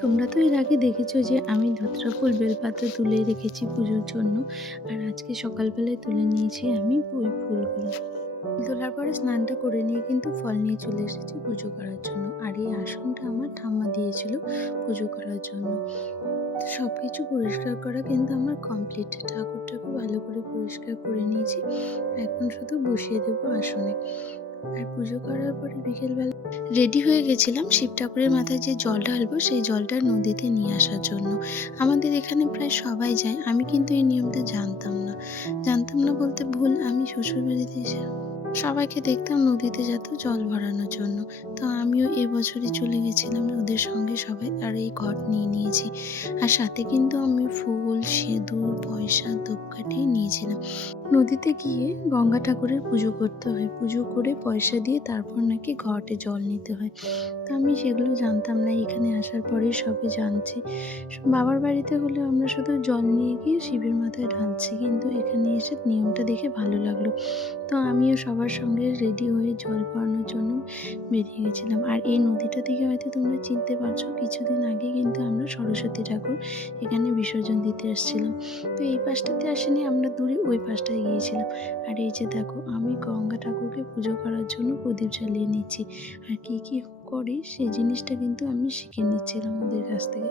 তোমরা তো এর আগে দেখেছ যে আমি ধুতরা ফুল বেলপাতা তুলে রেখেছি পুজোর জন্য, আর আজকে সকালবেলায় তুলে নিয়েছি আমি ওই ফুলগুলো। ফুল তোলার পরে স্নানটা করে নিয়ে কিন্তু ফল নিয়ে চলে এসেছি পুজো করার জন্য, আর এই আসনটা আমার ঠাম্মা দিয়েছিল পুজো করার জন্য। সব কিছু পরিষ্কার করা কিন্তু আমার কমপ্লিট ঠাকুরটাকে ভালো করে পরিষ্কার করে নিয়েছি, এখন শুধু বসিয়ে দেবো আসনে। আর পুজো করার পরে বিকেলবেলা রেডি হয়ে গেছিলাম শিব ঠাকুরের মাথায় যে জল ঢালবো, সেই জলটা নদীতে নিয়ে আসার জন্য। আমাদের এখানে প্রায় সবাই যায়, আমি কিন্তু এই নিয়মটা জানতাম না। জানতাম না বলতে ভুল, আমি শ্বশুরবাড়িতে এসে সবাইকে দেখতাম নদীতে যেত জল ভরানোর জন্য। আমিও এবছরই চলে গেছিলাম ওদের সঙ্গে সবাই আর এই ঘট নিয়ে নিয়েছি। আর সাথে কিন্তু আমি ফুল, সিঁদুর, পয়সা ধূপকাঠি নিয়েছিলাম। নদীতে গিয়ে গঙ্গা ঠাকুরের পুজো করতে হয়। পুজো করে পয়সা দিয়ে তারপর নাকি ঘটে জল নিতে হয়। তো আমি সেগুলো জানতাম না, এখানে আসার পরেই সবে জানছি। বাবার বাড়িতে হলে আমরা শুধু জল নিয়ে গিয়ে শিবের মাথায় ঢালছি, কিন্তু এখানে এসে নিয়মটা দেখে ভালো লাগল। তো আমিও সবার সঙ্গে রেডি হয়ে জল ভরানোর জন্য বেরিয়ে গেছিলাম। আর এই নদীটা থেকে হয়তো তোমরা চিনতে পারছ, কিছুদিন আগে কিন্তু আমরা সরস্বতী ঠাকুর এখানে বিসর্জন দিতে আসছিলাম। তো এই পাশটাতে আসেনি, আমরা দূরে ওই পাশটায় গিয়েছিলাম। আর এই যে দেখো, আমি গঙ্গা ঠাকুরকে পুজো করার জন্য প্রদীপ জ্বালিয়ে নিচ্ছি। আর কি কি করি সেই জিনিসটা কিন্তু আমি শিখে নিচ্ছিলাম ওদের কাছ থেকে।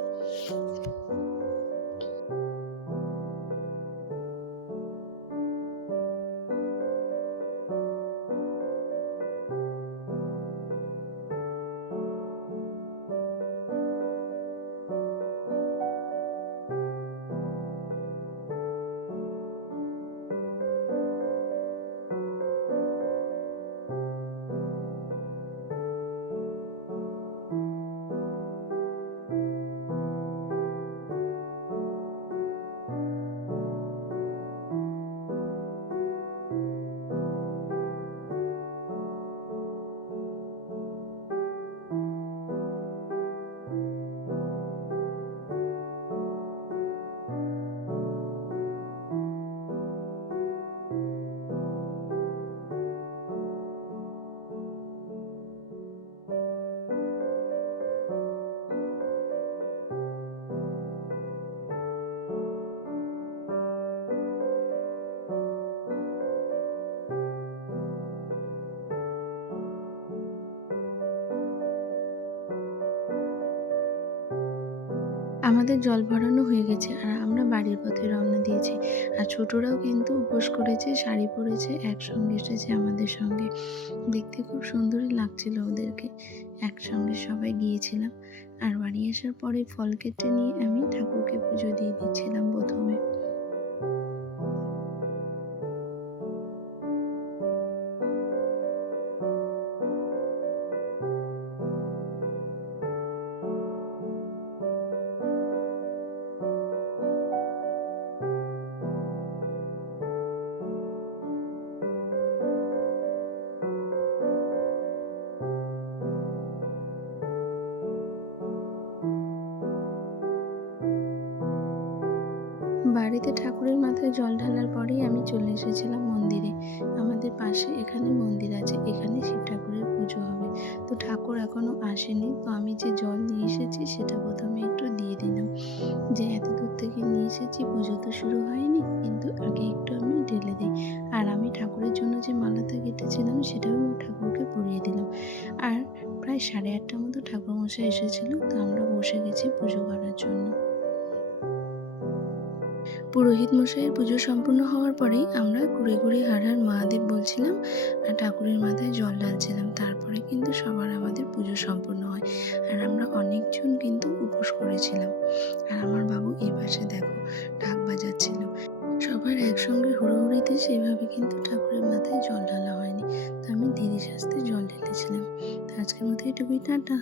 আমাদের জল ভরানো হয়ে গেছে আর আমরা বাড়ির পথে রওনা দিয়েছি। আর ছোটরাও কিন্তু উপোস করেছে, শাড়ি পরেছে, একসঙ্গে এসেছে আমাদের সঙ্গে। দেখতে খুব সুন্দরই লাগছিল ওদেরকে। একসঙ্গে সবাই গিয়েছিলাম। আর বাড়ি আসার পরে ফল কেটে নিয়ে আমি ঠাকুরকে পুজো দিয়ে দিচ্ছিলাম প্রথমে। বাড়িতে ঠাকুরের মাথায় জল ঢালার পরেই আমি চলে এসেছিলাম মন্দিরে। আমাদের পাশে এখানে মন্দির আছে, এখানে শিব ঠাকুরের পুজো হবে। তো ঠাকুর এখনও আসেনি, তো আমি যে জল নিয়ে এসেছি সেটা প্রথমে একটু দিয়ে দিলাম। যে এত দূর থেকে নিয়ে এসেছি, পুজো তো শুরু হয়নি, কিন্তু আগে একটু আমি ঢেলে দিই। আর আমি ঠাকুরের জন্য যে মালাটা কেটেছিলাম, সেটাও ঠাকুরকে পরিয়ে দিলাম। আর প্রায় সাড়ে আটটার মতো ঠাকুরমশাই এসেছিল, তো আমরা বসে গেছি পুজো করার জন্য। পুরোহিত মশাইয়ের পুজো সম্পূর্ণ হওয়ার পরেই আমরা ঘুরে ঘুরে হার হার মহাদেব বলছিলাম আর ঠাকুরের মাথায় জল ঢালছিলাম। তারপরে কিন্তু সবার আমাদের পুজো সম্পূর্ণ হয় আর আমরা অনেকজন কিন্তু উপোস করেছিলাম। আর আমার বাবু এই পাশে দেখো ঢাক বাজাচ্ছিল। সবার একসঙ্গে হুড়োহুড়িতে সেভাবে কিন্তু ঠাকুরের মাথায় জল ঢালা হয়নি। তো আমি ধীরে সাস্তে জল ঢেলেছিলাম। তো আজকের মতো এটুকুই, টাটা।